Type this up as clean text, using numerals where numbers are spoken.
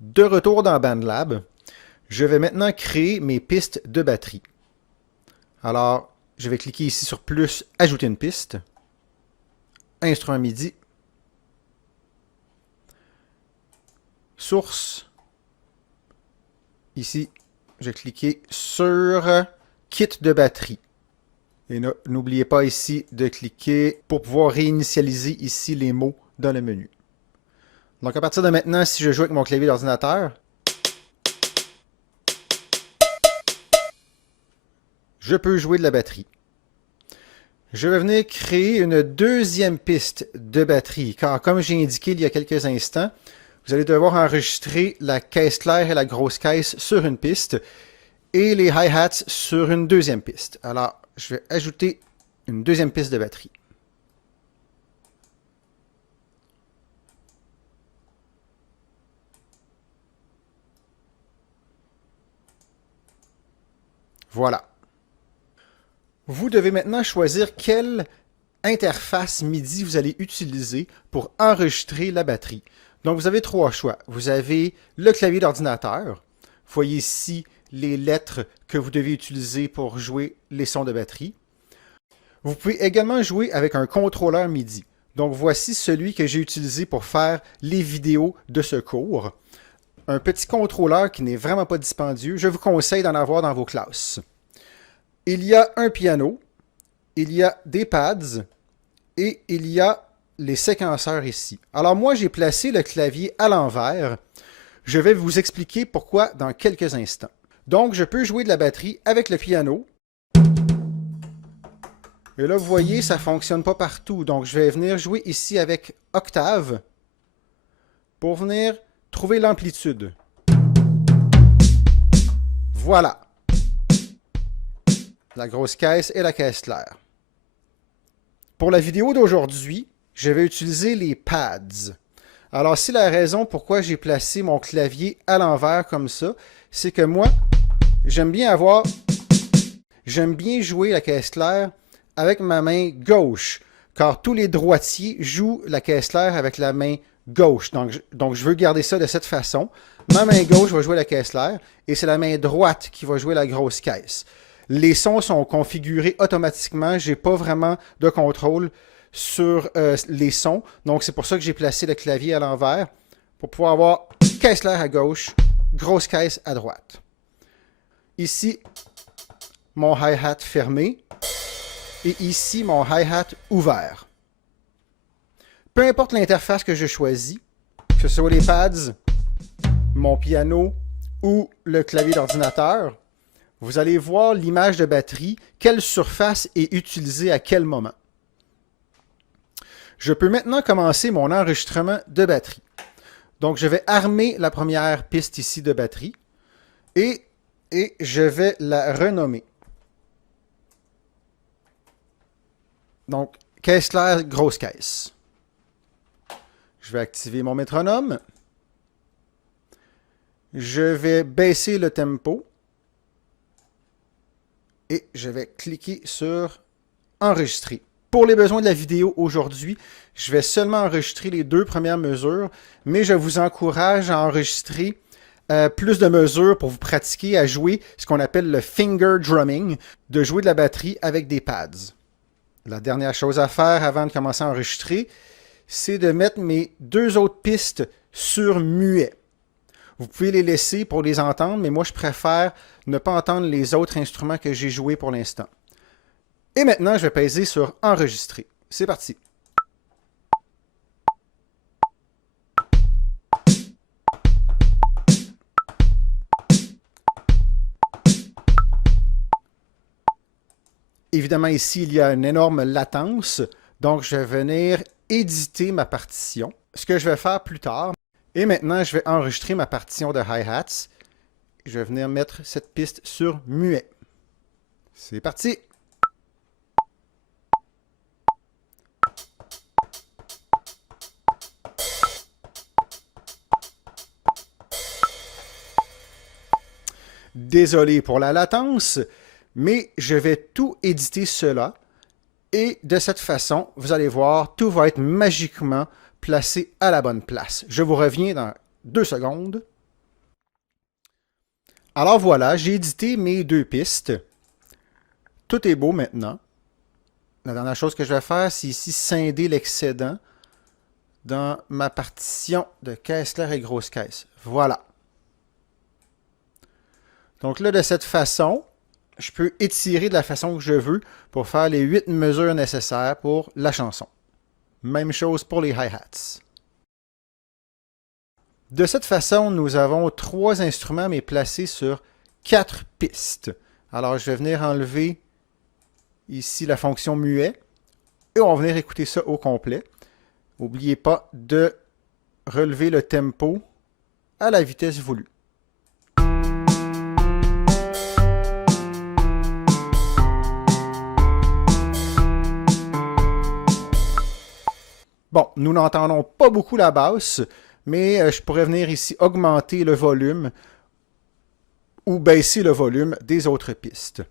De retour dans BandLab, je vais maintenant créer mes pistes de batterie. Alors, je vais cliquer ici sur plus, ajouter une piste, instrument MIDI, source. Ici, je vais cliquer sur kit de batterie. Et n'oubliez pas ici de cliquer pour pouvoir réinitialiser ici les mots dans le menu. Donc à partir de maintenant, si je joue avec mon clavier d'ordinateur, je peux jouer de la batterie. Je vais venir créer une deuxième piste de batterie, car comme j'ai indiqué il y a quelques instants, vous allez devoir enregistrer la caisse claire et la grosse caisse sur une piste et les hi-hats sur une deuxième piste. Alors, je vais ajouter une deuxième piste de batterie. Voilà. Vous devez maintenant choisir quelle interface MIDI vous allez utiliser pour enregistrer la batterie. Donc, vous avez trois choix. Vous avez le clavier d'ordinateur. Vous voyez ici les lettres que vous devez utiliser pour jouer les sons de batterie. Vous pouvez également jouer avec un contrôleur MIDI. Donc, voici celui que j'ai utilisé pour faire les vidéos de ce cours. Un petit contrôleur qui n'est vraiment pas dispendieux. Je vous conseille d'en avoir dans vos classes. Il y a un piano, il y a des pads et il y a les séquenceurs ici. Alors moi, j'ai placé le clavier à l'envers. Je vais vous expliquer pourquoi dans quelques instants. Donc, je peux jouer de la batterie avec le piano. Et là, vous voyez, ça ne fonctionne pas partout. Donc, je vais venir jouer ici avec octave pour venir trouver l'amplitude. Voilà. La grosse caisse et la caisse claire. Pour la vidéo d'aujourd'hui, je vais utiliser les pads. Alors, c'est la raison pourquoi j'ai placé mon clavier à l'envers comme ça, c'est que moi, j'aime bien jouer la caisse claire avec ma main gauche, car tous les droitiers jouent la caisse claire avec la main gauche. Donc je veux garder ça de cette façon. Ma main gauche va jouer la caisse claire et c'est la main droite qui va jouer la grosse caisse. Les sons sont configurés automatiquement. Je n'ai pas vraiment de contrôle sur les sons. Donc, c'est pour ça que j'ai placé le clavier à l'envers pour pouvoir avoir caisse claire à gauche, grosse caisse à droite. Ici, mon hi-hat fermé et ici, mon hi-hat ouvert. Peu importe l'interface que je choisis, que ce soit les pads, mon piano ou le clavier d'ordinateur, vous allez voir l'image de batterie, quelle surface est utilisée à quel moment. Je peux maintenant commencer mon enregistrement de batterie. Donc, je vais armer la première piste ici de batterie et je vais la renommer. Donc, caisse claire, grosse caisse. Je vais activer mon métronome. Je vais baisser le tempo. Et je vais cliquer sur enregistrer. Pour les besoins de la vidéo aujourd'hui, je vais seulement enregistrer les deux premières mesures, mais je vous encourage à enregistrer plus de mesures pour vous pratiquer à jouer ce qu'on appelle le finger drumming, de jouer de la batterie avec des pads. La dernière chose à faire avant de commencer à enregistrer, c'est de mettre mes deux autres pistes sur muet. Vous pouvez les laisser pour les entendre, mais moi, je préfère ne pas entendre les autres instruments que j'ai joués pour l'instant. Et maintenant, je vais peser sur enregistrer. C'est parti. Évidemment, ici, il y a une énorme latence, donc je vais venir éditer ma partition, ce que je vais faire plus tard. Et maintenant, je vais enregistrer ma partition de hi-hats. Je vais venir mettre cette piste sur muet. C'est parti! Désolé pour la latence, mais je vais tout éditer cela. Et de cette façon, vous allez voir, tout va être magiquement placé à la bonne place. Je vous reviens dans 2 secondes. Alors voilà, j'ai édité mes deux pistes. Tout est beau maintenant. La dernière chose que je vais faire, c'est ici scinder l'excédent dans ma partition de Kessler et grosse caisse. Voilà. Donc là, de cette façon, je peux étirer de la façon que je veux pour faire les 8 mesures nécessaires pour la chanson. Même chose pour les hi-hats. De cette façon, nous avons 3 instruments, mais placés sur 4 pistes. Alors, je vais venir enlever ici la fonction muet et on va venir écouter ça au complet. N'oubliez pas de relever le tempo à la vitesse voulue. Bon, nous n'entendons pas beaucoup la basse, mais je pourrais venir ici augmenter le volume ou baisser le volume des autres pistes.